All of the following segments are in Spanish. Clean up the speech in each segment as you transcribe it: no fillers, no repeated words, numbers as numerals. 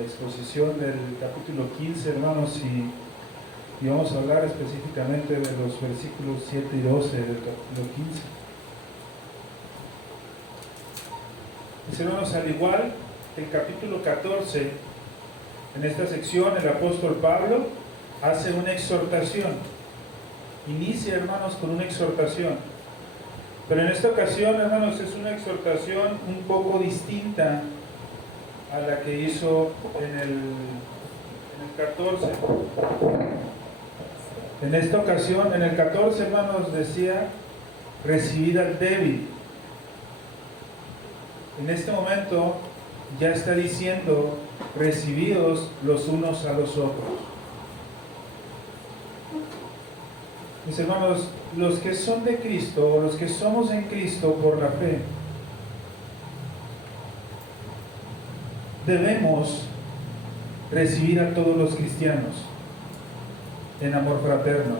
la exposición del capítulo 15, hermanos, y vamos a hablar específicamente de los versículos 7 y 12 del capítulo 15. Pues, hermanos, al igual que el capítulo 14, en esta sección el apóstol Pablo hace una exhortación. Inicia, hermanos, con una exhortación. Pero en esta ocasión, hermanos, es una exhortación un poco distinta a la que hizo en el 14. En esta ocasión, en el 14, hermanos, decía, recibid al débil. En este momento ya está diciendo, recibidos los unos a los otros. Mis hermanos, los que son de Cristo, o los que somos en Cristo por la fe, debemos recibir a todos los cristianos en amor fraterno.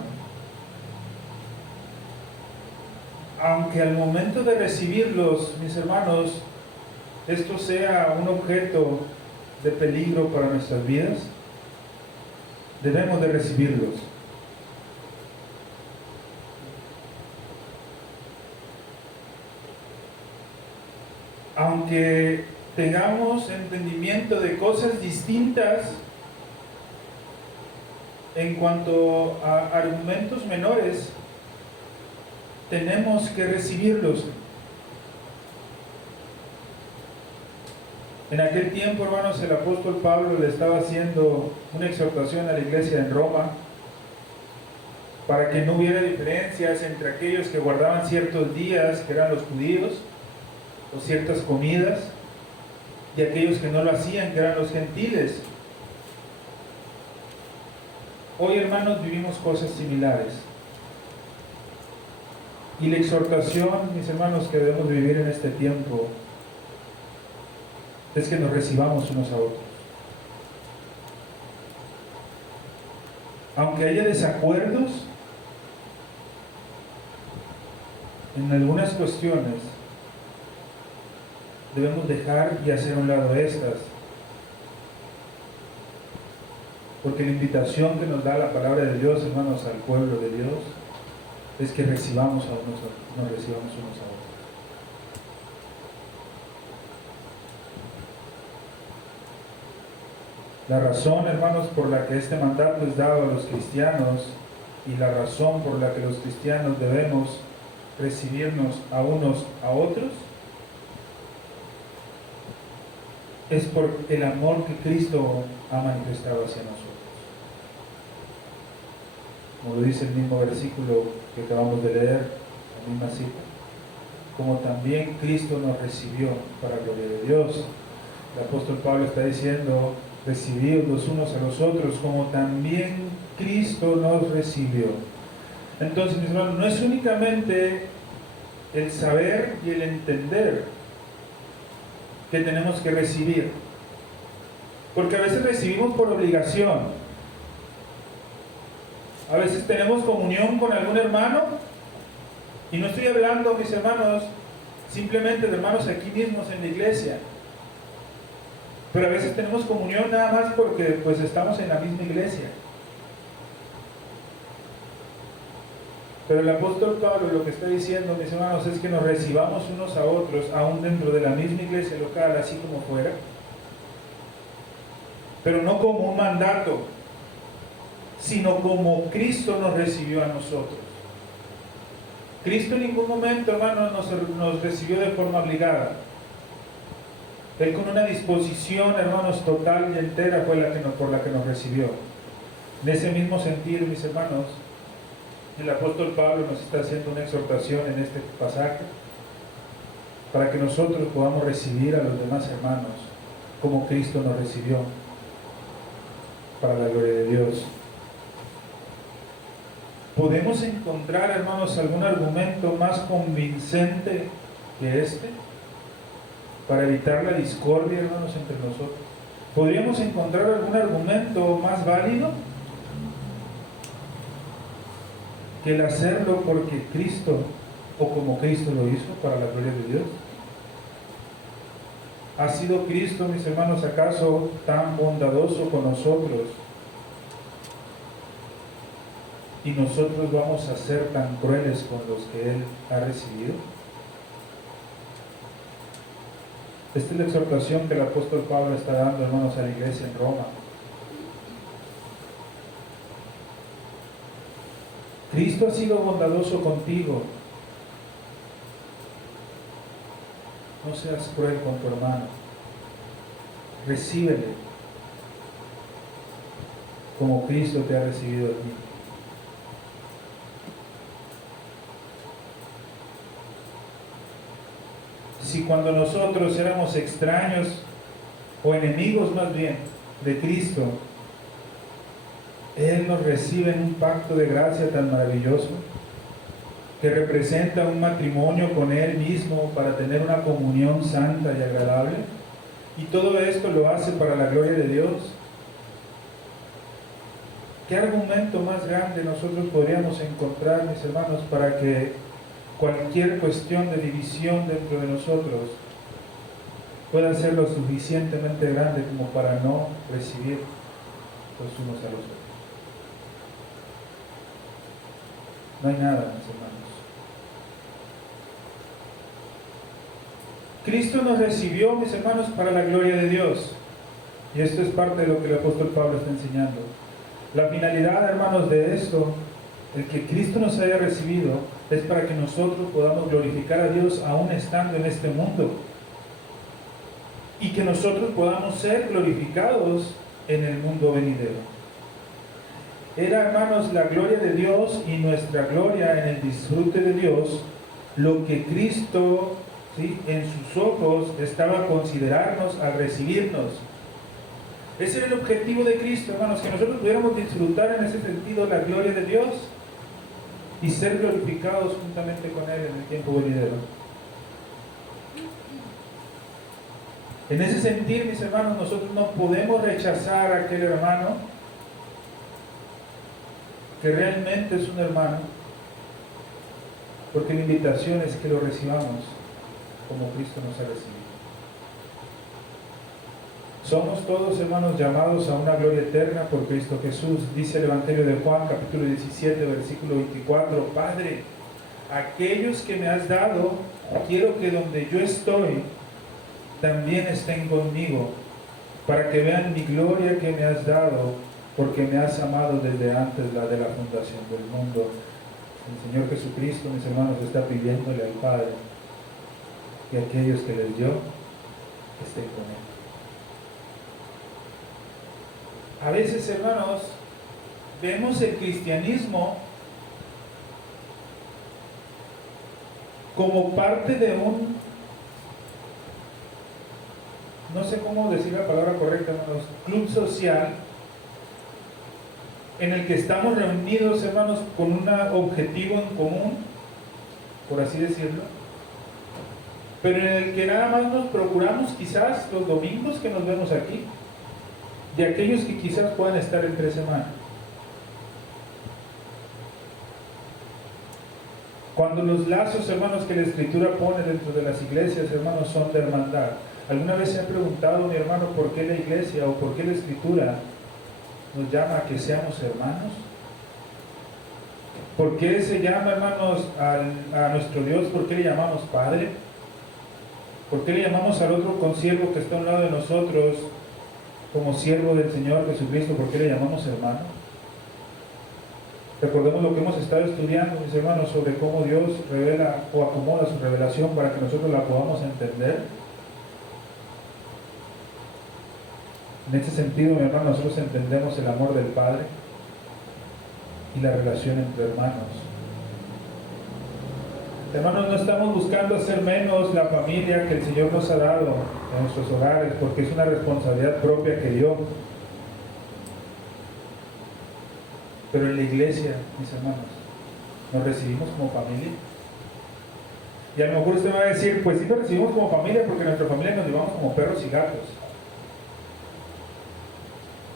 Aunque al momento de recibirlos, mis hermanos, esto sea un objeto de peligro para nuestras vidas, debemos de recibirlos. Aunque tengamos entendimiento de cosas distintas en cuanto a argumentos menores, tenemos que recibirlos. En aquel tiempo, hermanos, el apóstol Pablo le estaba haciendo una exhortación a la iglesia en Roma para que no hubiera diferencias entre aquellos que guardaban ciertos días, que eran los judíos, o ciertas comidas, y aquellos que no lo hacían, que eran los gentiles. Hoy, hermanos, vivimos cosas similares. Y la exhortación, mis hermanos, que debemos vivir en este tiempo es que nos recibamos unos a otros. Aunque haya desacuerdos en algunas cuestiones, debemos dejar y hacer a un lado estas, porque la invitación que nos da la palabra de Dios, hermanos, al pueblo de Dios, es que nos recibamos unos a otros. La razón, hermanos, por la que este mandato es dado a los cristianos, y la razón por la que los cristianos debemos recibirnos a unos a otros, es por el amor que Cristo ha manifestado hacia nosotros. Como lo dice el mismo versículo que acabamos de leer, la misma cita, como también Cristo nos recibió para gloria de Dios. El apóstol Pablo está diciendo, recibid los unos a los otros, como también Cristo nos recibió. Entonces, mis hermanos, no es únicamente el saber y el entender que tenemos que recibir, porque a veces recibimos por obligación. A veces tenemos comunión con algún hermano, y no estoy hablando, mis hermanos, simplemente de hermanos aquí mismos en la iglesia, pero a veces tenemos comunión nada más porque pues estamos en la misma iglesia. Pero el apóstol Pablo lo que está diciendo, mis hermanos, es que nos recibamos unos a otros, aún dentro de la misma iglesia local, así como fuera, pero no como un mandato, sino como Cristo nos recibió a nosotros. Cristo en ningún momento, hermanos, nos recibió de forma obligada. Él, con una disposición, hermanos, total y entera, fue por la que nos recibió. En ese mismo sentido, mis hermanos, el apóstol Pablo nos está haciendo una exhortación en este pasaje para que nosotros podamos recibir a los demás hermanos como Cristo nos recibió, para la gloria de Dios. ¿Podemos encontrar, hermanos, algún argumento más convincente que este para evitar la discordia, hermanos, entre nosotros? ¿Podríamos encontrar algún argumento más válido que el hacerlo porque Cristo, o como Cristo lo hizo, para la gloria de Dios? ¿Ha sido Cristo, mis hermanos, acaso tan bondadoso con nosotros? ¿Y nosotros vamos a ser tan crueles con los que Él ha recibido? Esta es la exhortación que el apóstol Pablo está dando, hermanos, a la iglesia en Roma. Cristo ha sido bondadoso contigo. No seas cruel con tu hermano. Recíbele como Cristo te ha recibido a ti. Si cuando nosotros éramos extraños o enemigos más bien de Cristo, Él nos recibe en un pacto de gracia tan maravilloso que representa un matrimonio con Él mismo para tener una comunión santa y agradable, y todo esto lo hace para la gloria de Dios. ¿Qué argumento más grande nosotros podríamos encontrar, mis hermanos, para que cualquier cuestión de división dentro de nosotros pueda ser lo suficientemente grande como para no recibir los unos a los otros? No hay nada, mis hermanos. Cristo nos recibió, mis hermanos, para la gloria de Dios. Y esto es parte de lo que el apóstol Pablo está enseñando. La finalidad, hermanos, de esto, el que Cristo nos haya recibido, es para que nosotros podamos glorificar a Dios aún estando en este mundo. Y que nosotros podamos ser glorificados en el mundo venidero. Era, hermanos, la gloria de Dios y nuestra gloria en el disfrute de Dios, lo que Cristo, ¿sí?, en sus ojos estaba a considerarnos al recibirnos. Ese era el objetivo de Cristo, hermanos, que nosotros pudiéramos disfrutar en ese sentido la gloria de Dios y ser glorificados juntamente con Él en el tiempo venidero. En ese sentido, mis hermanos, nosotros no podemos rechazar a aquel hermano que realmente es un hermano, porque la invitación es que lo recibamos como Cristo nos ha recibido. Somos todos, hermanos, llamados a una gloria eterna por Cristo Jesús. Dice el Evangelio de Juan, capítulo 17, versículo 24, Padre, aquellos que me has dado, quiero que donde yo estoy, también estén conmigo, para que vean mi gloria que me has dado, porque me has amado desde antes de la fundación del mundo. El Señor Jesucristo, mis hermanos, está pidiéndole al Padre que aquellos que les dio estén con Él. A veces, hermanos, vemos el cristianismo como parte de un, no sé cómo decir la palabra correcta, hermanos, club social, en el que estamos reunidos, hermanos, con un objetivo en común, por así decirlo, pero en el que nada más nos procuramos quizás los domingos que nos vemos aquí, y aquellos que quizás puedan estar entre semana. Cuando los lazos, hermanos, que la Escritura pone dentro de las iglesias, hermanos, son de hermandad. ¿Alguna vez se ha preguntado, mi hermano, por qué la iglesia o por qué la Escritura nos llama a que seamos hermanos? ¿Por qué se llama, hermanos, a nuestro Dios? ¿Por qué le llamamos Padre? ¿Por qué le llamamos al otro consiervo que está a un lado de nosotros como siervo del Señor Jesucristo? ¿Por qué le llamamos hermano? Recordemos lo que hemos estado estudiando, mis hermanos, sobre cómo Dios revela o acomoda su revelación para que nosotros la podamos entender. En ese sentido, mi hermano, nosotros entendemos el amor del Padre y la relación entre hermanos. Hermanos, no estamos buscando hacer menos la familia que el Señor nos ha dado en nuestros hogares, porque es una responsabilidad propia que dio. Pero en la iglesia, mis hermanos, nos recibimos como familia. Y a lo mejor usted va a decir, pues sí nos recibimos como familia, porque en nuestra familia nos llevamos como perros y gatos.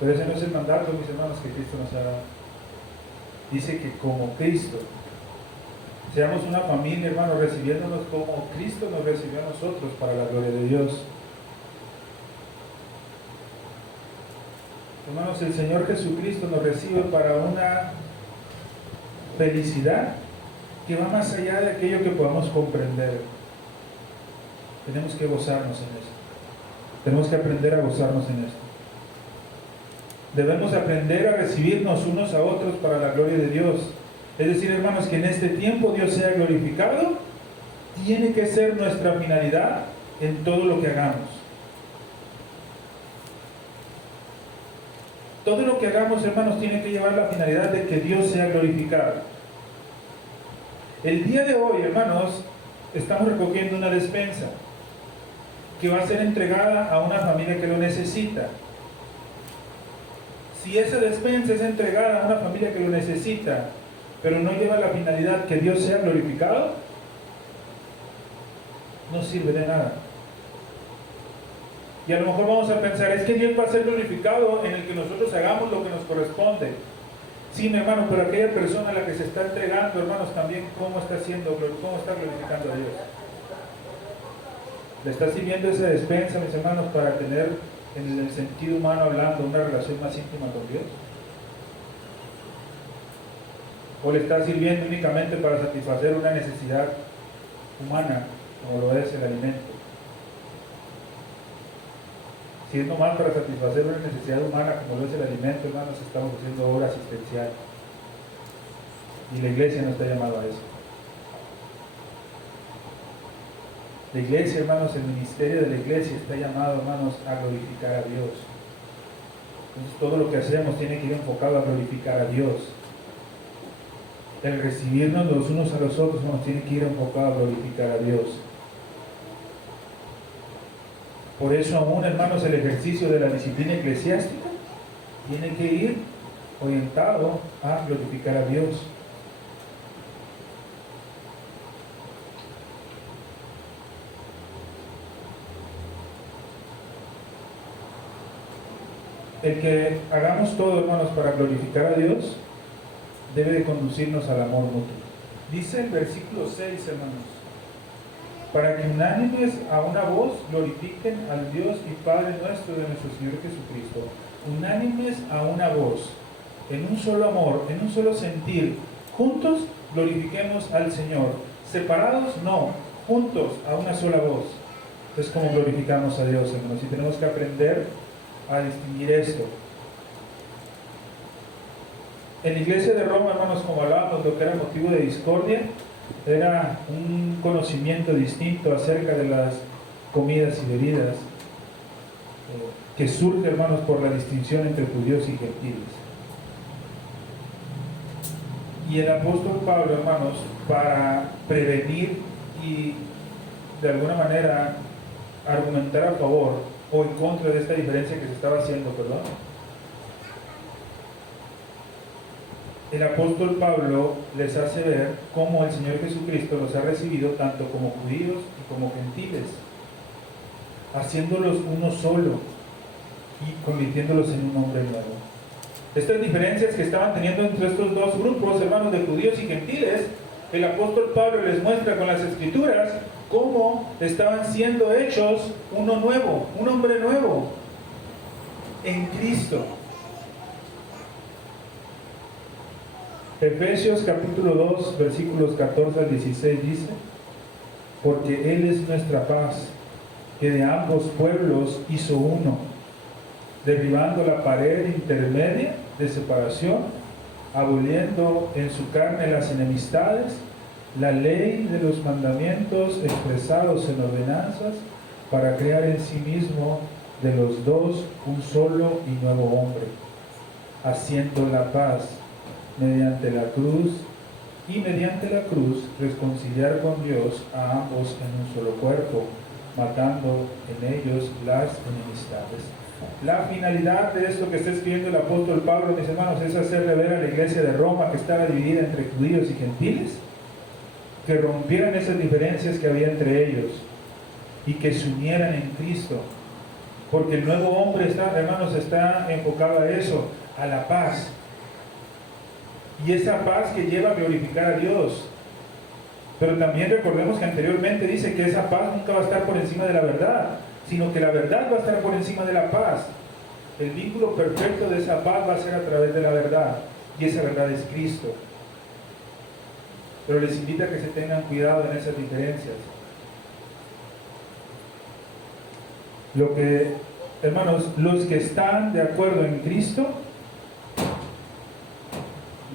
Pero ese no es el mandato, mis hermanos, que Cristo nos ha dado. Dice que como Cristo, seamos una familia, hermanos, recibiéndonos como Cristo nos recibió a nosotros para la gloria de Dios. Hermanos, el Señor Jesucristo nos recibe para una felicidad que va más allá de aquello que podamos comprender. Tenemos que gozarnos en esto. Tenemos que aprender a gozarnos en esto. Debemos aprender a recibirnos unos a otros para la gloria de Dios. Es decir, hermanos, que en este tiempo Dios sea glorificado, tiene que ser nuestra finalidad en todo lo que hagamos. Todo lo que hagamos, hermanos, tiene que llevar la finalidad de que Dios sea glorificado. El día de hoy, hermanos, estamos recogiendo una despensa que va a ser entregada a una familia que lo necesita. Si esa despensa es entregada a una familia que lo necesita, pero no lleva la finalidad que Dios sea glorificado, no sirve de nada. Y a lo mejor vamos a pensar, es que Dios va a ser glorificado en el que nosotros hagamos lo que nos corresponde. Sí, mi hermano, pero aquella persona a la que se está entregando, hermanos, también cómo está glorificando a Dios. ¿Le está sirviendo esa despensa, mis hermanos, para tener, en el sentido humano hablando, una relación más íntima con Dios? ¿O le está sirviendo únicamente para satisfacer una necesidad humana, como lo es el alimento? Si es nomás para satisfacer una necesidad humana, como lo es el alimento, hermanos, estamos haciendo obra asistencial. Y la iglesia no está llamada a eso. La iglesia, hermanos, el ministerio de la iglesia está llamado, hermanos, a glorificar a Dios. Entonces, todo lo que hacemos tiene que ir enfocado a glorificar a Dios. El recibirnos los unos a los otros, hermanos, tiene que ir enfocado a glorificar a Dios. Por eso aún, hermanos, el ejercicio de la disciplina eclesiástica tiene que ir orientado a glorificar a Dios. El que hagamos todo, hermanos, para glorificar a Dios, debe de conducirnos al amor mutuo. Dice el versículo 6, hermanos, para que unánimes a una voz glorifiquen al Dios y Padre nuestro de nuestro Señor Jesucristo. Unánimes a una voz, en un solo amor, en un solo sentir. Juntos glorifiquemos al Señor. Separados, no. Juntos, a una sola voz. Es como glorificamos a Dios, hermanos. Y tenemos que aprender a distinguir esto. En la iglesia de Roma, hermanos, como hablábamos, lo que era motivo de discordia era un conocimiento distinto acerca de las comidas y bebidas que surge, hermanos, por la distinción entre judíos y gentiles. Y el apóstol Pablo, hermanos, para prevenir y de alguna manera argumentar a favor o en contra de esta diferencia que se estaba haciendo, el apóstol Pablo les hace ver cómo el Señor Jesucristo los ha recibido tanto como judíos y como gentiles, haciéndolos uno solo y convirtiéndolos en un hombre nuevo. Estas diferencias que estaban teniendo entre estos dos grupos, hermanos, de judíos y gentiles, el apóstol Pablo les muestra con las escrituras cómo estaban siendo hechos uno nuevo, un hombre nuevo en Cristo. Efesios capítulo 2, versículos 14 al 16 dice: porque Él es nuestra paz, que de ambos pueblos hizo uno, derribando la pared intermedia de separación, aboliendo en su carne las enemistades, la ley de los mandamientos expresados en ordenanzas, para crear en sí mismo de los dos un solo y nuevo hombre, haciendo la paz mediante la cruz, y mediante la cruz reconciliar con Dios a ambos en un solo cuerpo, matando en ellos las enemistades. La finalidad de esto que está escribiendo el apóstol Pablo, mis hermanos, es hacerle ver a la iglesia de Roma, que estaba dividida entre judíos y gentiles, que rompieran esas diferencias que había entre ellos y que se unieran en Cristo, porque el nuevo hombre hermanos, está enfocado a eso, a la paz. Y esa paz que lleva a glorificar a Dios. Pero también recordemos que anteriormente dice que esa paz nunca va a estar por encima de la verdad, sino que la verdad va a estar por encima de la paz. el vínculo perfecto de esa paz va a ser a través de la verdad, y esa verdad es Cristo. Pero les invito a que se tengan cuidado en esas diferencias. Hermanos, los que están de acuerdo en Cristo,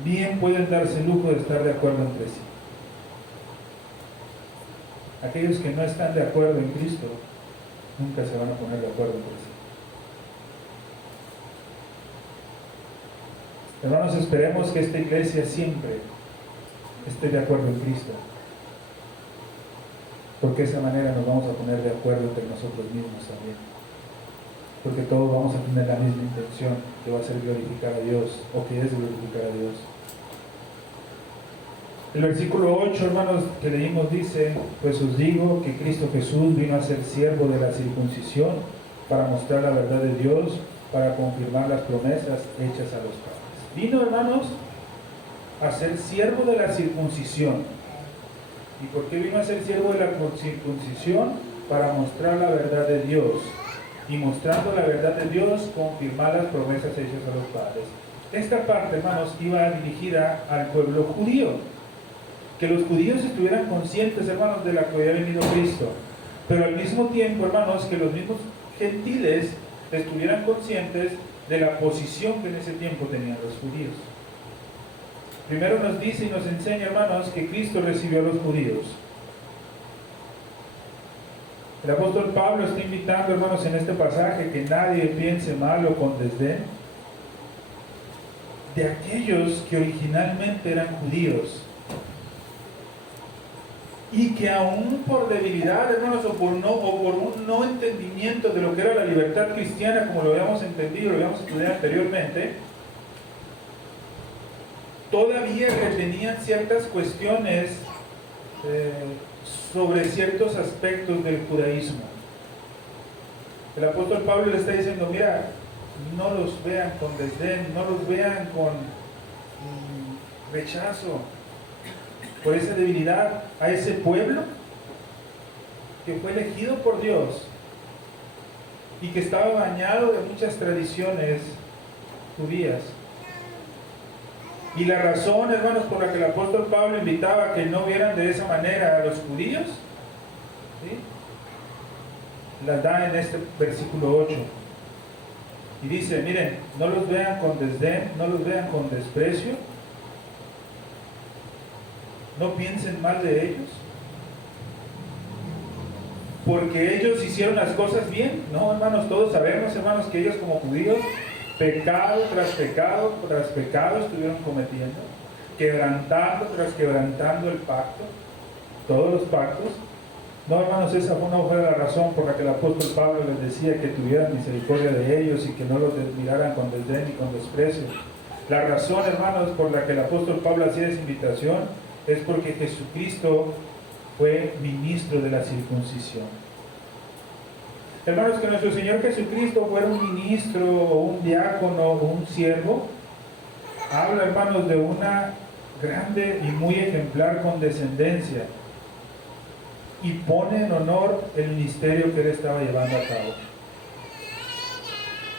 bien pueden darse el lujo de estar de acuerdo entre sí. Aquellos que no están de acuerdo en Cristo, nunca se van a poner de acuerdo entre sí. Hermanos, esperemos que esta iglesia siempre esté de acuerdo en Cristo, porque de esa manera nos vamos a poner de acuerdo entre nosotros mismos también, porque todos vamos a tener la misma intención, que va a ser glorificar a Dios, o que es glorificar a Dios. El versículo 8, hermanos, que leímos dice: pues os digo que Cristo Jesús vino a ser siervo de la circuncisión para mostrar la verdad de Dios, para confirmar las promesas hechas a los padres. Vino, hermanos, a ser siervo de la circuncisión. ¿Y por qué vino a ser siervo de la circuncisión? Para mostrar la verdad de Dios. Y mostrando la verdad de Dios, confirmar las promesas hechas a los padres. Esta parte, hermanos, iba dirigida al pueblo judío. Que los judíos estuvieran conscientes, hermanos, de la que había venido Cristo. Pero al mismo tiempo, hermanos, que los mismos gentiles estuvieran conscientes de la posición que en ese tiempo tenían los judíos. Primero nos dice y nos enseña, hermanos, que Cristo recibió a los judíos. El apóstol Pablo está invitando, hermanos, en este pasaje que nadie piense mal o con desdén de aquellos que originalmente eran judíos y que aún por debilidad, hermanos, o por un no entendimiento de lo que era la libertad cristiana, como lo habíamos entendido, lo habíamos estudiado anteriormente, todavía retenían ciertas cuestiones sobre ciertos aspectos del judaísmo. El apóstol Pablo le está diciendo: mira, no los vean con desdén, no los vean con rechazo por esa debilidad a ese pueblo que fue elegido por Dios y que estaba bañado de muchas tradiciones judías. Y la razón, hermanos, por la que el apóstol Pablo invitaba a que no vieran de esa manera a los judíos, ¿sí?, la da en este versículo 8. Y dice: miren, no los vean con desdén, no los vean con desprecio, no piensen mal de ellos, porque ellos hicieron las cosas bien. No, hermanos, todos sabemos, hermanos, que ellos como judíos, pecado tras pecado tras pecado estuvieron cometiendo, quebrantando tras quebrantando el pacto, todos los pactos. No, hermanos, esa no fue la razón por la que el apóstol Pablo les decía que tuvieran misericordia de ellos y que no los miraran con desdén y con desprecio. La razón, hermanos, por la que el apóstol Pablo hacía esa invitación es porque Jesucristo fue ministro de la circuncisión. Hermanos, que nuestro Señor Jesucristo fuera un ministro o un diácono o un siervo, habla, hermanos, de una grande y muy ejemplar condescendencia y pone en honor el ministerio que él estaba llevando a cabo.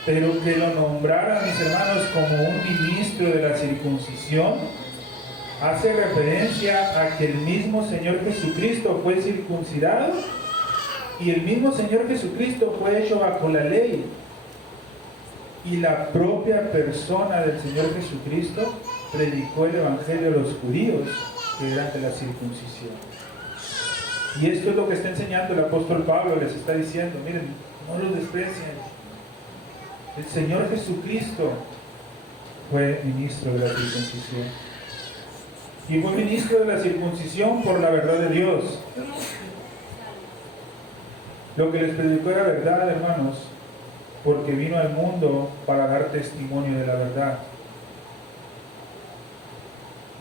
Pero que lo nombrara, mis hermanos, como un ministro de la circuncisión hace referencia a que el mismo Señor Jesucristo fue circuncidado y el mismo Señor Jesucristo fue hecho bajo la ley, y la propia persona del Señor Jesucristo predicó el evangelio a los judíos que eran de la circuncisión. Y esto es lo que está enseñando el apóstol Pablo. Les está diciendo: miren, no los desprecien. El Señor Jesucristo fue ministro de la circuncisión, y fue ministro de la circuncisión por la verdad de Dios. Lo que les predicó era verdad, hermanos, porque vino al mundo para dar testimonio de la verdad.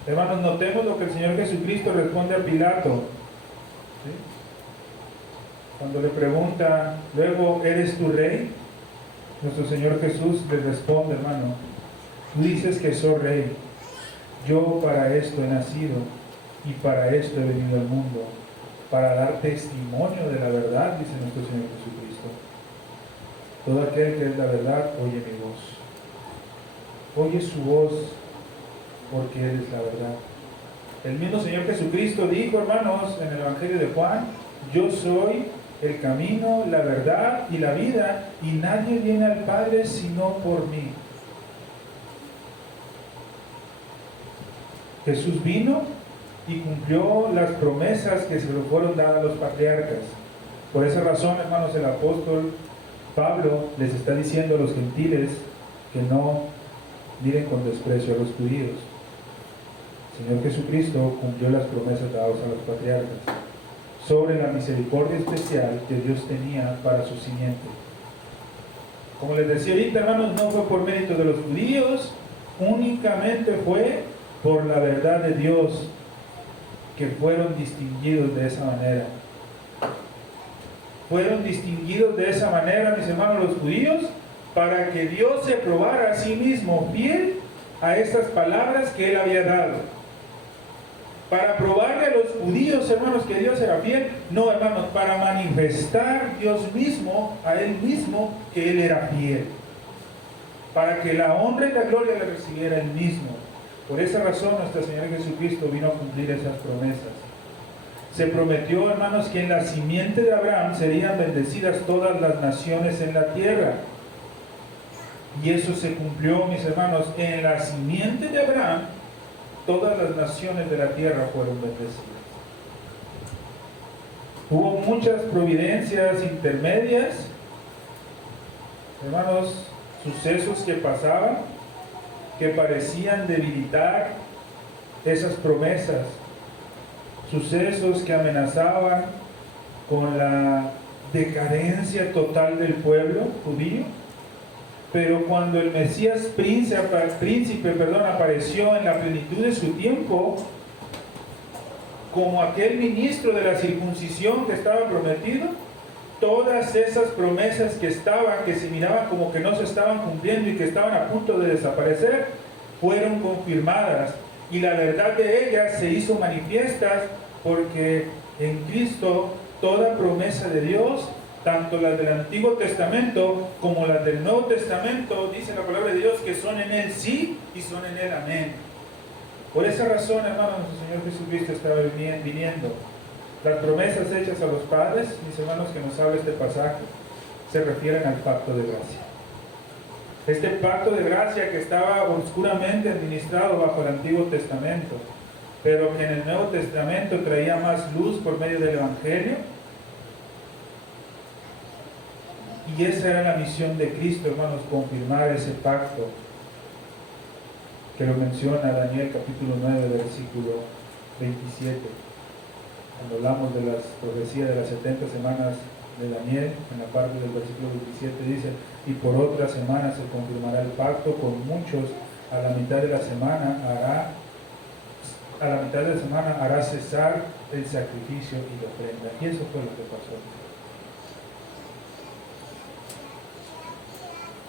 Hermanos, notemos lo que el Señor Jesucristo responde a Pilato, ¿sí? Cuando le pregunta: luego, ¿eres tu rey? Nuestro Señor Jesús le responde: hermano, tú dices que soy rey. Yo para esto he nacido y para esto he venido al mundo, para dar testimonio de la verdad, dice nuestro Señor Jesucristo. Todo aquel que es la verdad, oye mi voz. Oye su voz, porque Él es la verdad. El mismo Señor Jesucristo dijo, hermanos, en el Evangelio de Juan, yo soy el camino, la verdad y la vida, y nadie viene al Padre sino por mí. Jesús vino y cumplió las promesas que se le fueron dadas a los patriarcas. Por esa razón, hermanos, el apóstol Pablo les está diciendo a los gentiles que no miren con desprecio a los judíos. El Señor Jesucristo cumplió las promesas dadas a los patriarcas sobre la misericordia especial que Dios tenía para su simiente. Como les decía ahorita, hermanos, no fue por mérito de los judíos, únicamente fue por la verdad de Dios que fueron distinguidos de esa manera. Fueron distinguidos de esa manera, mis hermanos, los judíos, para que Dios se probara a sí mismo fiel a estas palabras que Él había dado. Para probarle a los judíos, hermanos, que Dios era fiel. No, hermanos, para manifestar Dios mismo, a Él mismo, que Él era fiel. Para que la honra y la gloria le recibiera Él mismo. Por esa razón nuestro Señor Jesucristo vino a cumplir esas promesas. Se prometió, hermanos, que en la simiente de Abraham serían bendecidas todas las naciones en la tierra. Y eso se cumplió, mis hermanos. En la simiente de Abraham, todas las naciones de la tierra fueron bendecidas. Hubo muchas providencias intermedias, hermanos, sucesos que pasaban, que parecían debilitar esas promesas, sucesos que amenazaban con la decadencia total del pueblo judío. Pero cuando el Mesías príncipe, apareció en la plenitud de su tiempo, como aquel ministro de la circuncisión que estaba prometido, todas esas promesas que se miraban como que no se estaban cumpliendo y que estaban a punto de desaparecer, fueron confirmadas. Y la verdad de ellas se hizo manifiesta porque en Cristo toda promesa de Dios, tanto las del Antiguo Testamento como las del Nuevo Testamento, dice la palabra de Dios que son en Él sí y son en Él amén. Por esa razón, hermanos, nuestro Señor Jesucristo estaba viniendo. Las promesas hechas a los padres, mis hermanos, que nos habla este pasaje, se refieren al pacto de gracia. Este pacto de gracia que estaba oscuramente administrado bajo el Antiguo Testamento, pero que en el Nuevo Testamento traía más luz por medio del Evangelio. Y esa era la misión de Cristo, hermanos, confirmar ese pacto que lo menciona Daniel capítulo 9, versículo 27. Cuando hablamos de las profecías de las 70 semanas de Daniel, en la parte del versículo 27 dice, y por otra semana se confirmará el pacto con muchos, a la mitad de la semana hará cesar el sacrificio y la ofrenda. Y eso fue lo que pasó.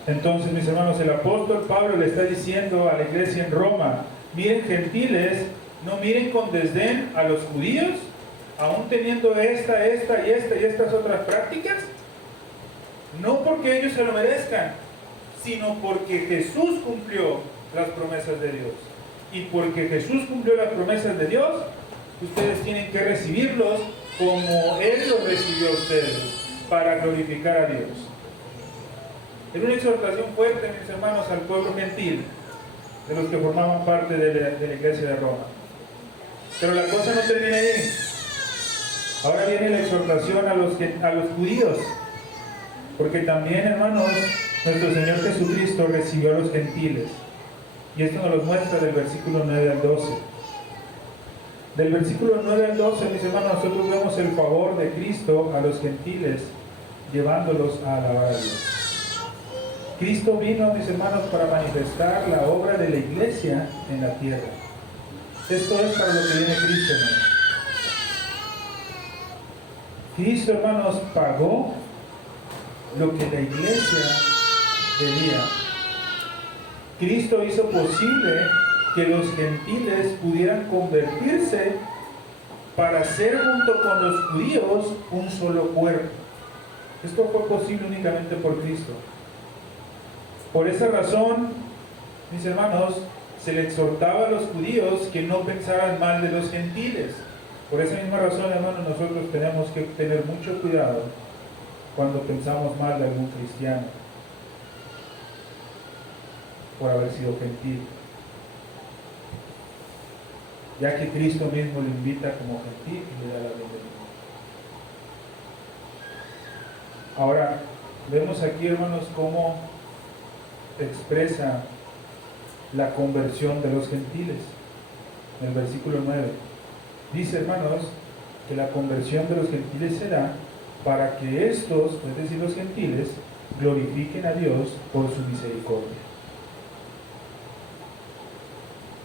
Entonces, mis hermanos, el apóstol Pablo le está diciendo a la iglesia en Roma, miren gentiles, no miren con desdén a los judíos, aún teniendo esta y estas otras prácticas, no porque ellos se lo merezcan, sino porque Jesús cumplió las promesas de Dios. Y porque Jesús cumplió las promesas de Dios, ustedes tienen que recibirlos como Él los recibió a ustedes, para glorificar a Dios. Es una exhortación fuerte, mis hermanos, al pueblo gentil, de los que formaban parte de la iglesia de Roma. Pero la cosa no termina ahí. Ahora viene la exhortación a los judíos, porque también, hermanos, nuestro Señor Jesucristo recibió a los gentiles. Y esto nos lo muestra del versículo 9 al 12. Del versículo 9 al 12, mis hermanos, nosotros vemos el favor de Cristo a los gentiles, llevándolos a alabar a Dios. Cristo vino, mis hermanos, para manifestar la obra de la iglesia en la tierra. Esto es para lo que viene Cristo, hermanos. Cristo, hermanos, pagó lo que la iglesia debía. Cristo hizo posible que los gentiles pudieran convertirse para ser junto con los judíos un solo cuerpo. Esto fue posible únicamente por Cristo. Por esa razón, mis hermanos, se le exhortaba a los judíos que no pensaran mal de los gentiles. Por esa misma razón, hermanos, nosotros tenemos que tener mucho cuidado cuando pensamos mal de algún cristiano por haber sido gentil, ya que Cristo mismo lo invita como gentil y le da la bienvenida. Ahora, vemos aquí, hermanos, cómo expresa la conversión de los gentiles. En el versículo 9 dice, hermanos, que la conversión de los gentiles será para que estos, es decir, los gentiles, glorifiquen a Dios por su misericordia.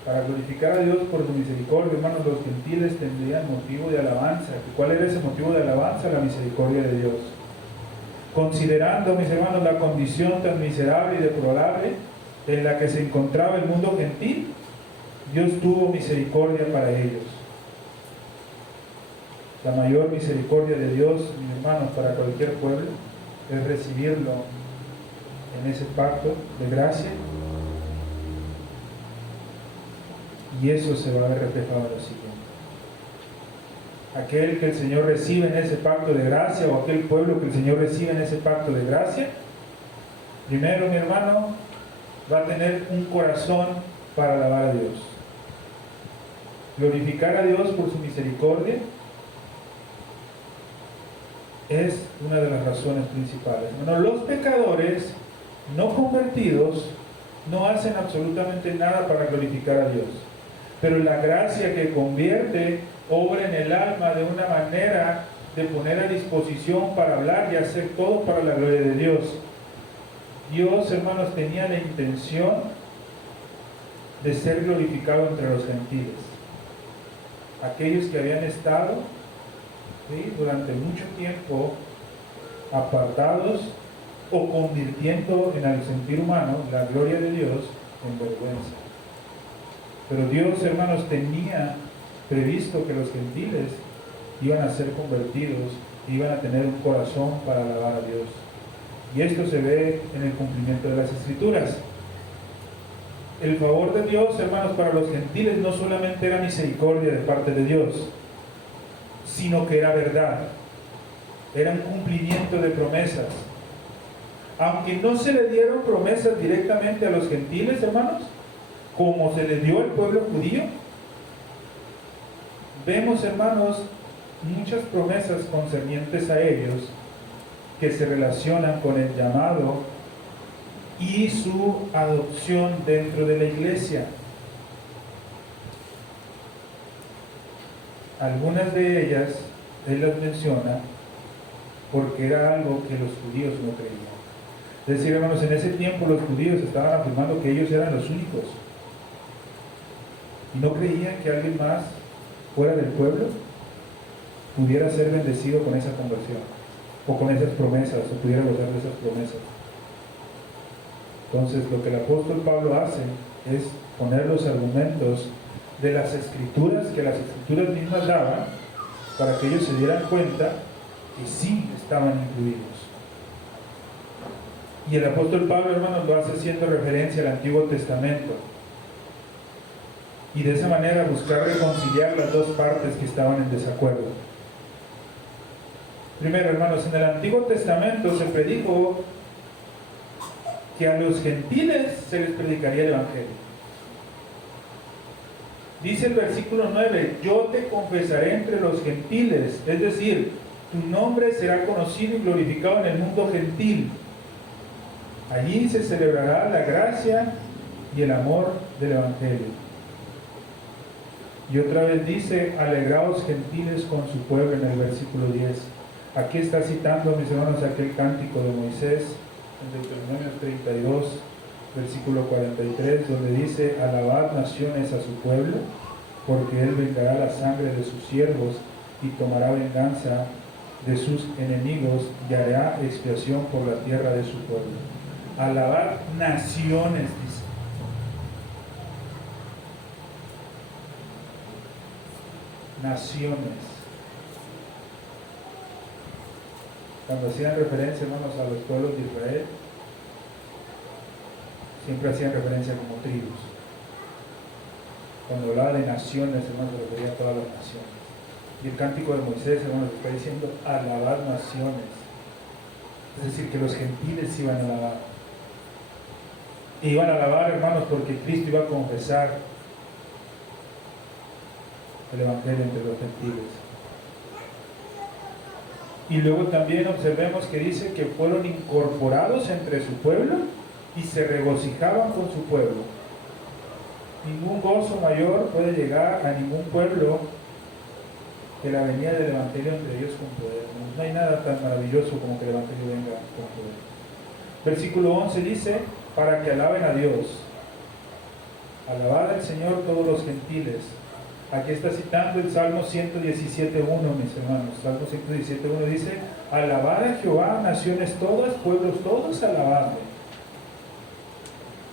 Para glorificar a Dios por su misericordia, hermanos, los gentiles tendrían motivo de alabanza. ¿Cuál era ese motivo de alabanza? La misericordia de Dios. Considerando, mis hermanos, la condición tan miserable y deplorable en la que se encontraba el mundo gentil, Dios tuvo misericordia para ellos. La mayor misericordia de Dios, mis hermanos, para cualquier pueblo es recibirlo en ese pacto de gracia. Y eso se va a ver reflejado en lo siguiente. Aquel que el Señor recibe en ese pacto de gracia, o aquel pueblo que el Señor recibe en ese pacto de gracia, primero, mi hermano, va a tener un corazón para alabar a Dios. Glorificar a Dios por su misericordia es una de las razones principales. Bueno, los pecadores no convertidos no hacen absolutamente nada para glorificar a Dios. Pero la gracia que convierte obra en el alma de una manera de poner a disposición para hablar y hacer todo para la gloria de Dios. Dios, hermanos, tenía la intención de ser glorificado entre los gentiles. Aquellos que habían estado, ¿sí?, durante mucho tiempo apartados o convirtiendo en el sentir humano la gloria de Dios en vergüenza. Pero Dios, hermanos, tenía previsto que los gentiles iban a ser convertidos, iban a tener un corazón para alabar a Dios. Y esto se ve en el cumplimiento de las Escrituras. El favor de Dios, hermanos, para los gentiles no solamente era misericordia de parte de Dios, sino que era verdad. Era un cumplimiento de promesas. Aunque no se le dieron promesas directamente a los gentiles, hermanos, como se le dio al pueblo judío, vemos, hermanos, muchas promesas concernientes a ellos que se relacionan con el llamado y su adopción dentro de la iglesia. Algunas de ellas él las menciona porque era algo que los judíos no creían. Es decir, hermanos, en ese tiempo los judíos estaban afirmando que ellos eran los únicos y no creían que alguien más fuera del pueblo pudiera ser bendecido con esa conversión o con esas promesas, o pudiera gozar de esas promesas. Entonces, lo que el apóstol Pablo hace es poner los argumentos de las Escrituras, que las Escrituras mismas daban, para que ellos se dieran cuenta que sí estaban incluidos. Y el apóstol Pablo, hermanos, lo hace haciendo referencia al Antiguo Testamento. Y de esa manera buscar reconciliar las dos partes que estaban en desacuerdo. Primero, hermanos, en el Antiguo Testamento se predijo que a los gentiles se les predicaría el Evangelio. Dice el versículo 9, yo te confesaré entre los gentiles, es decir, tu nombre será conocido y glorificado en el mundo gentil. Allí se celebrará la gracia y el amor del Evangelio. Y otra vez dice, alegraos gentiles con su pueblo, en el versículo 10. Aquí está citando, mis hermanos, aquel cántico de Moisés, en Deuteronomio 32, versículo 43, donde dice, alabad naciones a su pueblo, porque él vengará la sangre de sus siervos y tomará venganza de sus enemigos y hará expiación por la tierra de su pueblo. Alabad naciones, dice. Naciones. cuando hacían referencia, hermanos, a los pueblos de Israel, siempre hacían referencia como tribus. Cuando hablaba de naciones, hermanos, se refería a todas las naciones. Y el cántico de Moisés, hermanos, está diciendo alabad naciones. Es decir, que los gentiles iban a alabar. Y iban a alabar, hermanos, porque Cristo iba a confesar el Evangelio entre los gentiles. Y luego también observemos que dice que fueron incorporados entre su pueblo y se regocijaban con su pueblo. Ningún gozo mayor puede llegar a ningún pueblo que la venida del Evangelio entre ellos con poder. No hay nada tan maravilloso como que el Evangelio venga con poder. Versículo 11 dice, para que alaben a Dios. Alabad al Señor todos los gentiles. Aquí está citando el Salmo 117.1, mis hermanos. Salmo 117.1 dice, alabad a Jehová, naciones todas, pueblos todos, alabadle.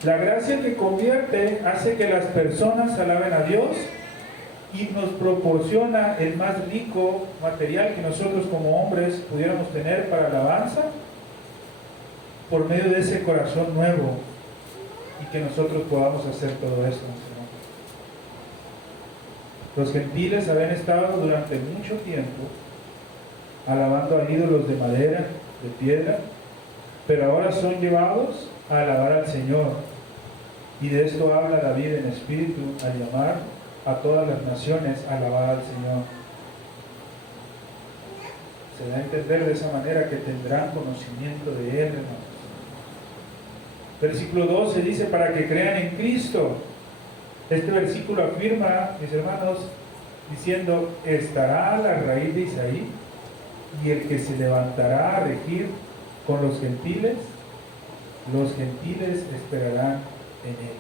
La gracia que convierte hace que las personas alaben a Dios y nos proporciona el más rico material que nosotros como hombres pudiéramos tener para alabanza por medio de ese corazón nuevo y que nosotros podamos hacer todo esto. Los gentiles habían estado durante mucho tiempo alabando a ídolos de madera, de piedra, pero ahora son llevados a alabar al Señor. Y de esto habla David en espíritu al llamar a todas las naciones a alabar al Señor. Se da a entender de esa manera que tendrán conocimiento de Él, hermanos. Versículo 12 dice, para que crean en Cristo. Este versículo afirma, mis hermanos, diciendo, estará la raíz de Isaí y el que se levantará a regir con los gentiles esperarán en él.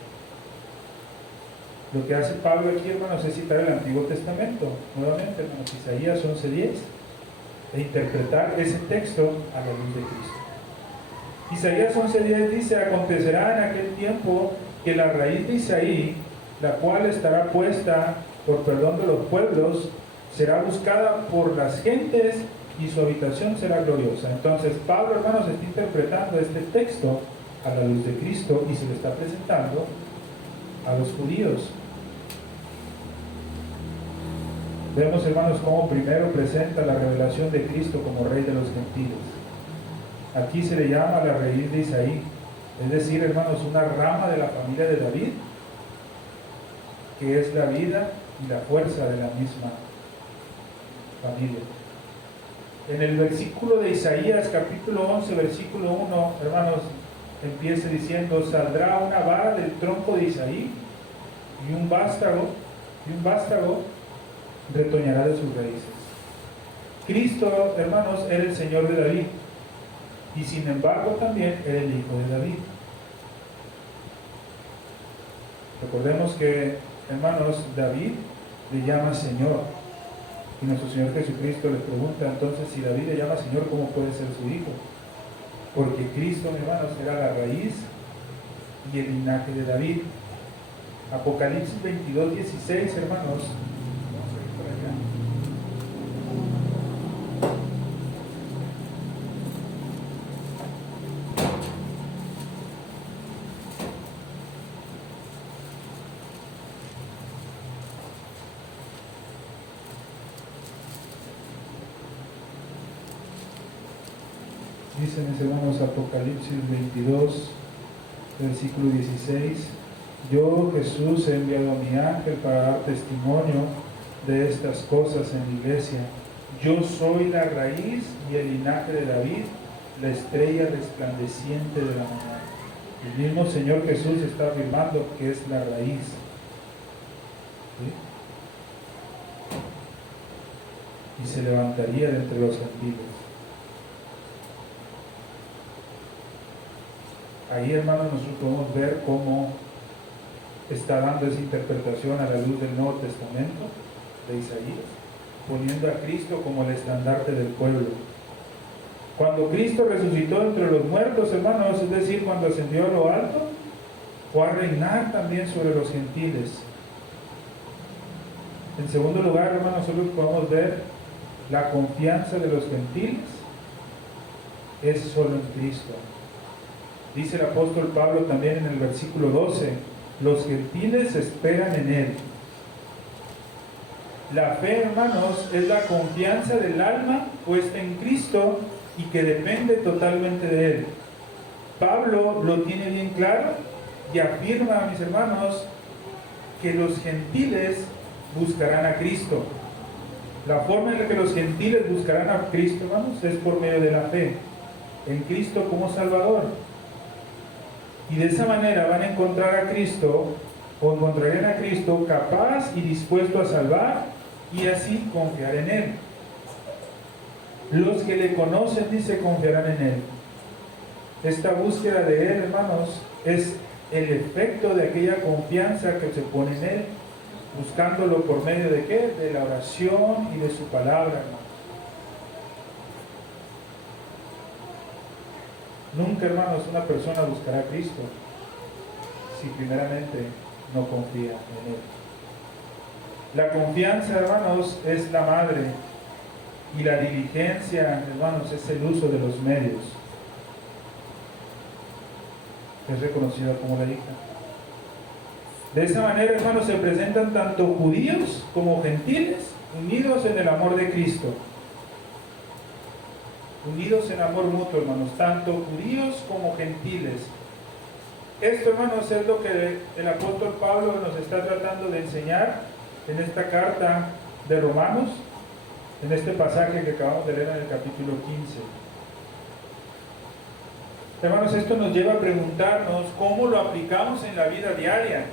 Lo que hace Pablo aquí, hermanos, es citar el Antiguo Testamento, nuevamente, hermanos, Isaías 11:10, e interpretar ese texto a la luz de Cristo. Isaías 11:10 dice, acontecerá en aquel tiempo que la raíz de Isaí, la cual estará puesta por perdón de los pueblos, será buscada por las gentes y su habitación será gloriosa. Entonces Pablo, hermanos, está interpretando este texto a la luz de Cristo y se lo está presentando a los judíos. Vemos, hermanos, cómo primero presenta la revelación de Cristo como Rey de los gentiles. Aquí se le llama la raíz de Isaí, es decir, hermanos, una rama de la familia de David, que es la vida y la fuerza de la misma familia. En el versículo de Isaías, capítulo 11, versículo 1, hermanos, empieza diciendo, saldrá una vara del tronco de Isaí y un vástago retoñará de sus raíces. Cristo, hermanos, era el Señor de David y sin embargo también era el Hijo de David. Recordemos que, hermanos, David le llama Señor y nuestro Señor Jesucristo le pregunta entonces, si David le llama Señor, ¿cómo puede ser su hijo? Porque Cristo, hermanos, era la raíz y el linaje de David. Apocalipsis 22:16, hermanos. Vamos a ir por allá. Dicen, mis hermanos, Apocalipsis 22, versículo 16, yo, Jesús, he enviado a mi ángel para dar testimonio de estas cosas en la iglesia. Yo soy la raíz y el linaje de David, la estrella resplandeciente de la mañana. El mismo Señor Jesús está afirmando que es la raíz. ¿Sí? Y se levantaría de entre los gentiles. Ahí, hermanos, nosotros podemos ver cómo está dando esa interpretación a la luz del Nuevo Testamento de Isaías, poniendo a Cristo como el estandarte del pueblo. Cuando Cristo resucitó entre los muertos, hermanos, es decir, cuando ascendió a lo alto, fue a reinar también sobre los gentiles. En segundo lugar, hermanos, nosotros podemos ver la confianza de los gentiles es solo en Cristo. Dice el apóstol Pablo también en el versículo 12, los gentiles esperan en Él. La fe, hermanos, es la confianza del alma puesta en Cristo y que depende totalmente de Él. Pablo lo tiene bien claro y afirma, mis hermanos, que los gentiles buscarán a Cristo. La forma en la que los gentiles buscarán a Cristo, hermanos, es por medio de la fe en Cristo como Salvador. Y de esa manera van a encontrar a Cristo, o encontrarían a Cristo capaz y dispuesto a salvar, y así confiar en Él. Los que le conocen, dice, confiarán en Él. Esta búsqueda de Él, hermanos, es el efecto de aquella confianza que se pone en Él, buscándolo por medio de ¿qué? De la oración y de su palabra, hermanos. Nunca, hermanos, una persona buscará a Cristo si primeramente no confía en Él. La confianza, hermanos, es la madre, y la diligencia, hermanos, es el uso de los medios. Es reconocida como la hija. De esa manera, hermanos, se presentan tanto judíos como gentiles unidos en el amor de Cristo. Unidos en amor mutuo, hermanos, tanto judíos como gentiles. Esto, hermanos, es lo que el apóstol Pablo nos está tratando de enseñar en esta carta de Romanos, en este pasaje que acabamos de leer en el capítulo 15. Hermanos, esto nos lleva a preguntarnos cómo lo aplicamos en la vida diaria.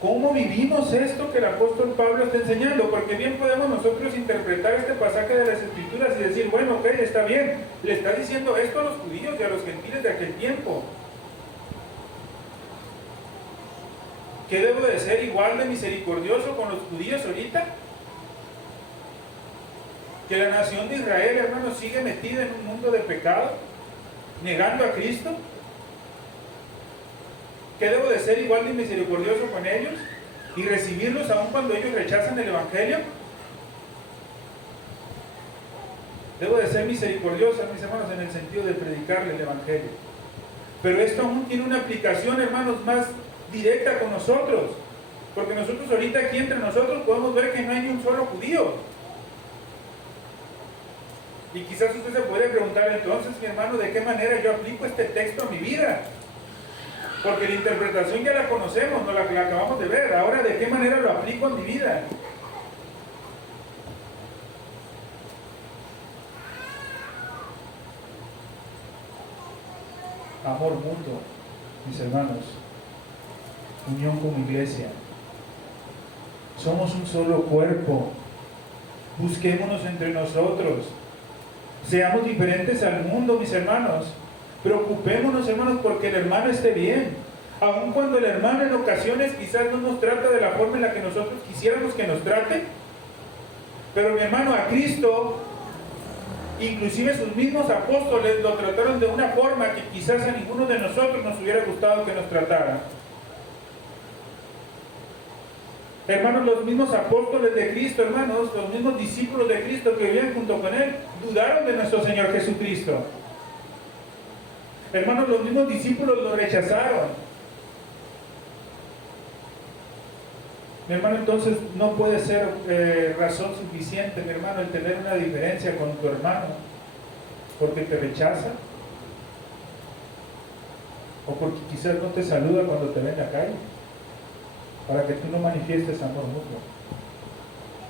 ¿Cómo vivimos esto que el apóstol Pablo está enseñando? Porque bien podemos nosotros interpretar este pasaje de las Escrituras y decir, bueno, ok, está bien, le está diciendo esto a los judíos y a los gentiles de aquel tiempo. ¿Qué debo de ser igual de misericordioso con los judíos ahorita? Que la nación de Israel, hermanos, sigue metida en un mundo de pecado, negando a Cristo. ¿Qué debo de ser igual de misericordioso con ellos y recibirlos aun cuando ellos rechazan el Evangelio? Debo de ser misericordioso, mis hermanos, en el sentido de predicarle el Evangelio. Pero esto aún tiene una aplicación, hermanos, más directa con nosotros, porque nosotros ahorita aquí entre nosotros podemos ver que no hay ni un solo judío. Y quizás usted se puede preguntar entonces, mi hermano, ¿de qué manera yo aplico este texto a mi vida? Porque la interpretación ya la conocemos, no la acabamos de ver. Ahora, ¿de qué manera lo aplico en mi vida? Amor mutuo, mis hermanos. Unión como iglesia. Somos un solo cuerpo. Busquémonos entre nosotros. Seamos diferentes al mundo, mis hermanos. Preocupémonos, hermanos, porque el hermano esté bien. Aun cuando el hermano en ocasiones quizás no nos trata de la forma en la que nosotros quisiéramos que nos trate. Pero mi hermano, a Cristo, inclusive sus mismos apóstoles lo trataron de una forma que quizás a ninguno de nosotros nos hubiera gustado que nos tratara. Hermanos, los mismos apóstoles de Cristo, hermanos, los mismos discípulos de Cristo que vivían junto con Él, dudaron de nuestro Señor Jesucristo. Hermanos, los mismos discípulos lo rechazaron. Mi hermano, entonces no puede ser razón suficiente, mi hermano, el tener una diferencia con tu hermano porque te rechaza o porque quizás no te saluda cuando te ve en la calle, para que tú no manifiestes amor mutuo.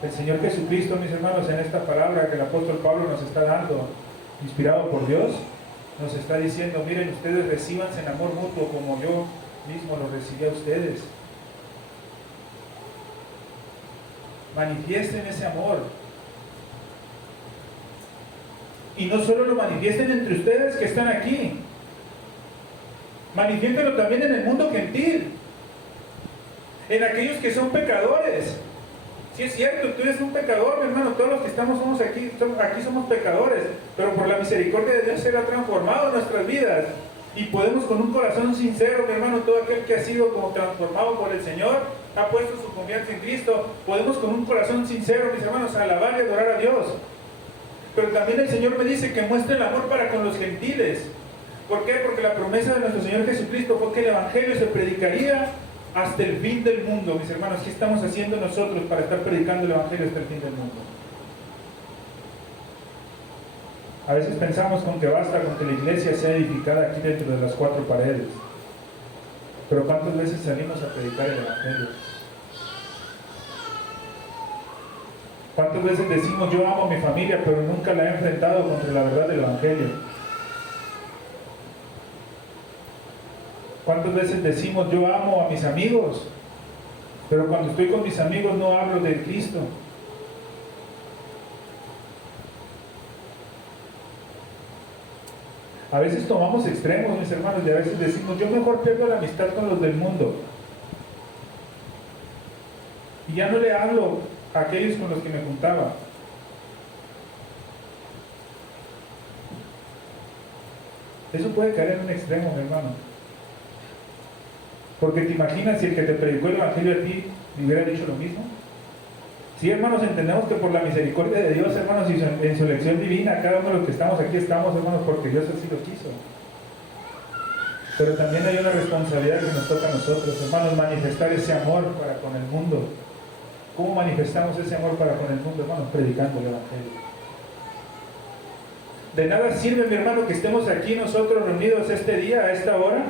El Señor Jesucristo, mis hermanos, en esta palabra que el apóstol Pablo nos está dando, inspirado por Dios, nos está diciendo, miren, ustedes recíbanse en amor mutuo como yo mismo lo recibí a ustedes. Manifiesten ese amor. Y no solo lo manifiesten entre ustedes que están aquí, manifiéstenlo también en el mundo gentil, en aquellos que son pecadores. Si es cierto, tú eres un pecador, mi hermano, todos los que somos aquí somos pecadores, pero por la misericordia de Dios se ha transformado nuestras vidas y podemos con un corazón sincero, mi hermano, todo aquel que ha sido como transformado por el Señor, ha puesto su confianza en Cristo, podemos con un corazón sincero, mis hermanos, alabar y adorar a Dios. Pero también el Señor me dice que muestre el amor para con los gentiles. ¿Por qué? Porque la promesa de nuestro Señor Jesucristo fue que el Evangelio se predicaría hasta el fin del mundo. Mis hermanos, ¿qué estamos haciendo nosotros para estar predicando el Evangelio hasta el fin del mundo? A veces pensamos con que basta con que la iglesia sea edificada aquí dentro de las cuatro paredes. Pero ¿cuántas veces salimos a predicar el Evangelio? ¿Cuántas veces decimos yo amo a mi familia, pero nunca la he enfrentado contra la verdad del Evangelio? ¿Cuántas veces decimos yo amo a mis amigos, pero cuando estoy con mis amigos no hablo de Cristo? A veces tomamos extremos, mis hermanos, y a veces decimos yo mejor pierdo la amistad con los del mundo. Y ya no le hablo a aquellos con los que me juntaba. Eso puede caer en un extremo, mi hermano. Porque te imaginas si el que te predicó el Evangelio a ti le hubiera dicho lo mismo. Sí, hermanos, entendemos que por la misericordia de Dios, hermanos, y en su elección divina, cada uno de los que estamos aquí estamos, hermanos, porque Dios así lo quiso. Pero también hay una responsabilidad que nos toca a nosotros, hermanos, manifestar ese amor para con el mundo. ¿Cómo manifestamos ese amor para con el mundo, hermanos? Predicando el Evangelio. De nada sirve, mi hermano, que estemos aquí nosotros reunidos este día, a esta hora,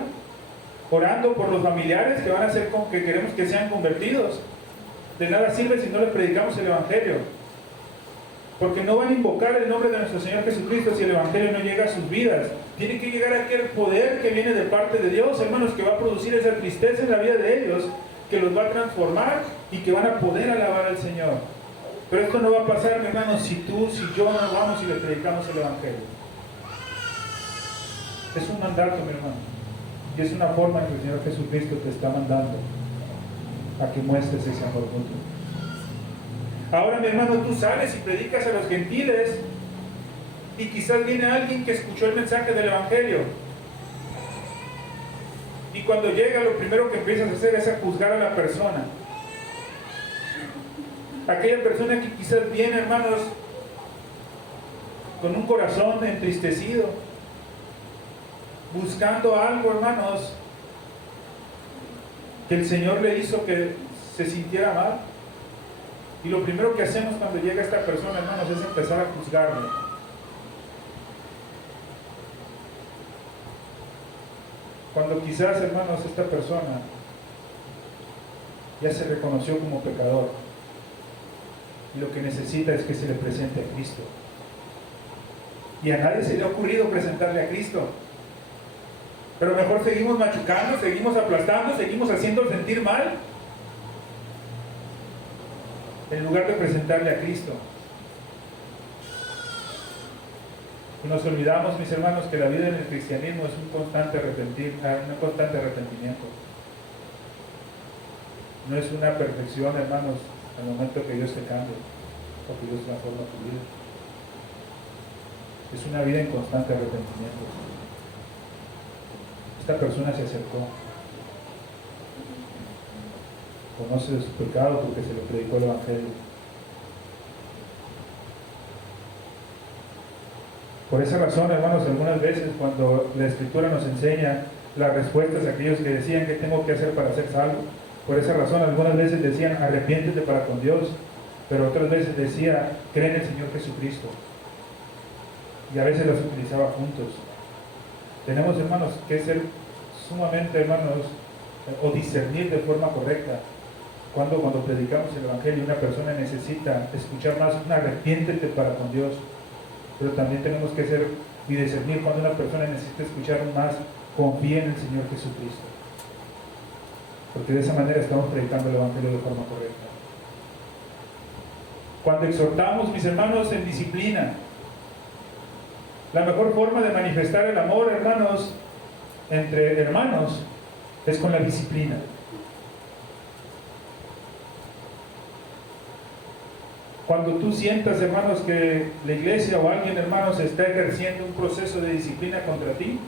orando por los familiares que van a ser, que queremos que sean convertidos. De nada sirve si no les predicamos el Evangelio, porque no van a invocar el nombre de nuestro Señor Jesucristo si el Evangelio no llega a sus vidas. Tiene que llegar aquel poder que viene de parte de Dios, hermanos, que va a producir esa tristeza en la vida de ellos, que los va a transformar y que van a poder alabar al Señor. Pero esto no va a pasar, mi hermano, si tú, si yo no vamos y le predicamos el Evangelio. Es un mandato, mi hermano, y es una forma que el Señor Jesucristo te está mandando a que muestres ese amor mutuo. Ahora, mi hermano, tú sales y predicas a los gentiles y quizás viene alguien que escuchó el mensaje del Evangelio y cuando llega lo primero que empiezas a hacer es a juzgar a la persona. Aquella persona que quizás viene, hermanos, con un corazón entristecido, buscando algo, hermanos, que el Señor le hizo que se sintiera mal. Y lo primero que hacemos cuando llega esta persona, hermanos, es empezar a juzgarle. Cuando quizás, hermanos, esta persona ya se reconoció como pecador y lo que necesita es que se le presente a Cristo. Y a nadie se le ha ocurrido presentarle a Cristo. Pero mejor seguimos machucando, seguimos aplastando, seguimos haciendo sentir mal, en lugar de presentarle a Cristo. Y nos olvidamos, mis hermanos, que la vida en el cristianismo es un constante arrepentimiento. No es una perfección, hermanos, al momento que Dios te cambie o que Dios transforma tu vida. Es una vida en constante arrepentimiento. Esta persona se acercó, conoce de su pecado porque se le predicó el Evangelio. Por esa razón, hermanos, algunas veces cuando la Escritura nos enseña las respuestas a aquellos que decían qué tengo que hacer para ser salvo, por esa razón algunas veces decían arrepiéntete para con Dios, pero otras veces decía cree en el Señor Jesucristo, y a veces las utilizaba juntos. Tenemos, hermanos, que ser sumamente, hermanos, o discernir de forma correcta cuando predicamos el Evangelio una persona necesita escuchar más un arrepiéntete para con Dios, pero también tenemos que ser y discernir cuando una persona necesita escuchar más confía en el Señor Jesucristo, porque de esa manera estamos predicando el Evangelio de forma correcta. Cuando exhortamos, mis hermanos, en disciplina, la mejor forma de manifestar el amor, hermanos, entre hermanos, es con la disciplina. Cuando tú sientas, hermanos, que la iglesia o alguien, hermanos, está ejerciendo un proceso de disciplina contra ti,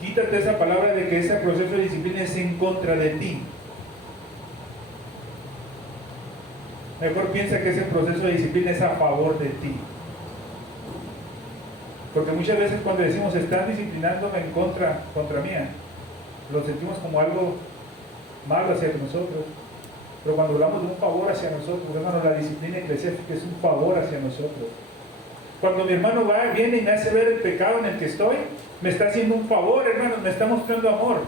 quítate esa palabra de que ese proceso de disciplina es en contra de ti. Mejor piensa que ese proceso de disciplina es a favor de ti. Porque muchas veces cuando decimos están disciplinándome en contra mía, lo sentimos como algo malo hacia nosotros. Pero cuando hablamos de un favor hacia nosotros, hermano, la disciplina eclesiástica es un favor hacia nosotros. Cuando mi hermano viene y me hace ver el pecado en el que estoy, me está haciendo un favor, hermano, me está mostrando amor.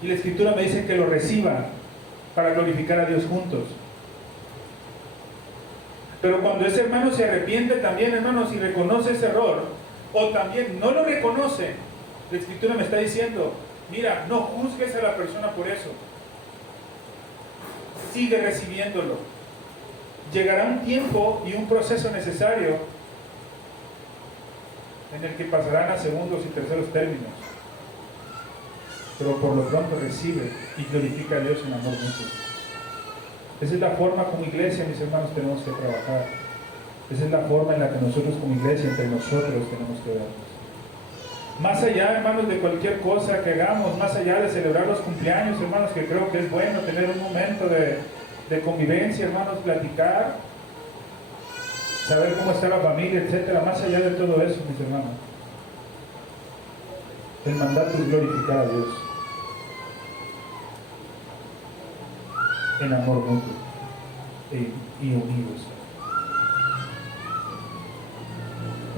Y la Escritura me dice que lo reciba para glorificar a Dios juntos. Pero cuando ese hermano se arrepiente también, hermanos, y reconoce ese error, o también no lo reconoce, la Escritura me está diciendo, mira, no juzgues a la persona por eso. Sigue recibiéndolo. Llegará un tiempo y un proceso necesario en el que pasarán a segundos y terceros términos. Pero por lo pronto recibe y glorifica a Dios en amor mutuo. Esa es la forma como iglesia, mis hermanos, tenemos que trabajar. Esa es la forma en la que nosotros como iglesia, entre nosotros, tenemos que vernos. Más allá, hermanos, de cualquier cosa que hagamos, más allá de celebrar los cumpleaños, hermanos, que creo que es bueno tener un momento de convivencia, hermanos, platicar, saber cómo está la familia, etcétera. Más allá de todo eso, mis hermanos, el mandato es glorificar a Dios en amor mutuo y unidos.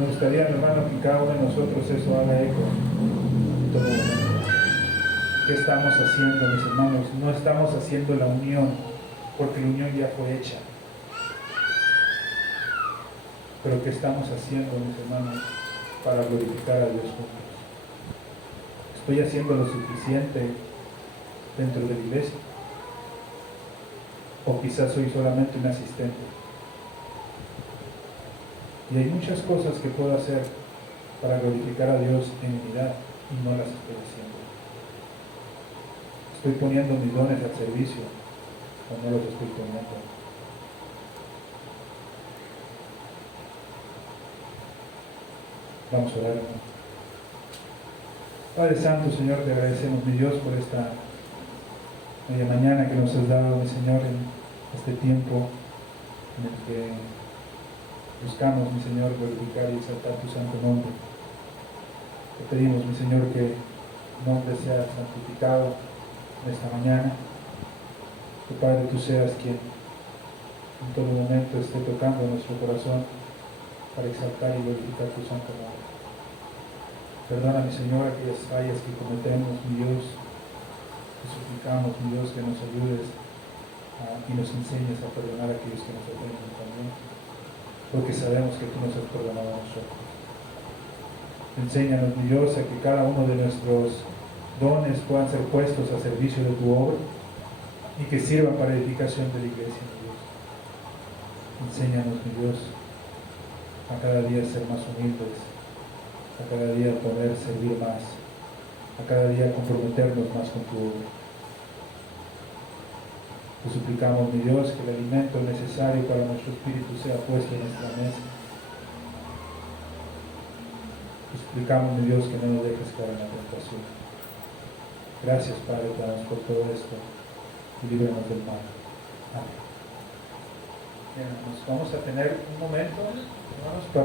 Me gustaría, hermano, que cada uno de nosotros eso haga eco en todo momento. ¿Qué estamos haciendo, mis hermanos? No estamos haciendo la unión, porque la unión ya fue hecha. Pero ¿qué estamos haciendo, mis hermanos, para glorificar a Dios juntos? ¿Estoy haciendo lo suficiente dentro de la iglesia? ¿O quizás soy solamente un asistente? Y hay muchas cosas que puedo hacer para glorificar a Dios en unidad y no las estoy haciendo. ¿Estoy poniendo mis dones al servicio o no los estoy poniendo? Vamos a orar, hermano. Padre Santo, Señor, te agradecemos, mi Dios, por esta media mañana que nos has dado, mi Señor, en este tiempo en el que buscamos, mi Señor, glorificar y exaltar tu santo nombre. Te pedimos, mi Señor, que tu nombre sea santificado en esta mañana. Que, Padre, tú seas quien en todo momento esté tocando nuestro corazón para exaltar y glorificar tu santo nombre. Perdona, mi Señor, aquellas fallas que cometemos, mi Dios. Te suplicamos, mi Dios, que nos ayudes y nos enseñes a perdonar a aquellos que nos ofenden también, porque sabemos que tú nos has perdonado a nosotros. Enséñanos, mi Dios, a que cada uno de nuestros dones puedan ser puestos a servicio de tu obra y que sirvan para edificación de la iglesia, mi Dios. Enséñanos, mi Dios, a cada día ser más humildes, a cada día poder servir más, a cada día comprometernos más con tu obra. Te suplicamos, mi Dios, que el alimento necesario para nuestro espíritu sea puesto en nuestra mesa. Te suplicamos, mi Dios, que no nos dejes caer en la tentación. Gracias, Padre, por todo esto y líbranos del mal. Amén. Bien, nos vamos a tener un momento, hermanos, para